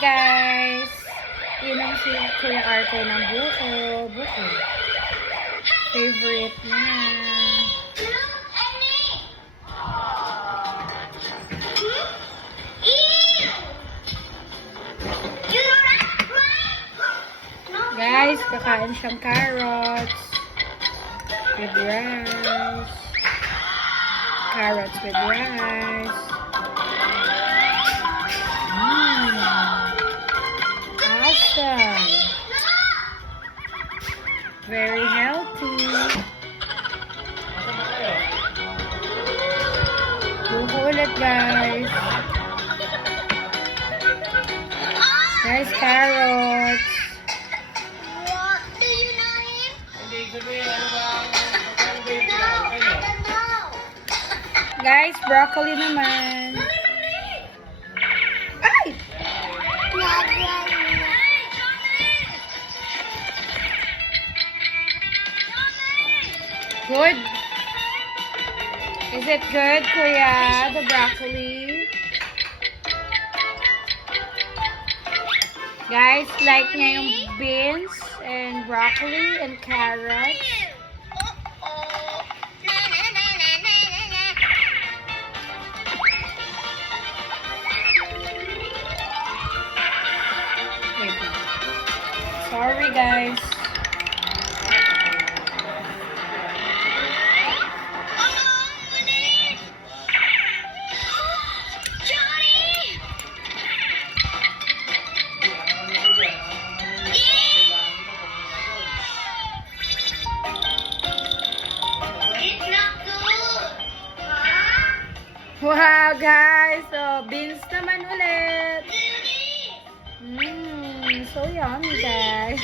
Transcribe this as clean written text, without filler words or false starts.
guys. Yun ang si Kuya Arthur ng buko. Buko. Favorite niya. Guys, kakain siyang carrots with rice. Carrots with rice. Awesome. Very healthy. Buko ulit, guys. Guys, carrots. Guys, broccoli naman. Ay! Good? Is it good, Kuya? The broccoli? Guys, like niya yung beans and broccoli and carrots. Sorry, guys. Wow, guys. So, beans naman ulit. So yummy, guys.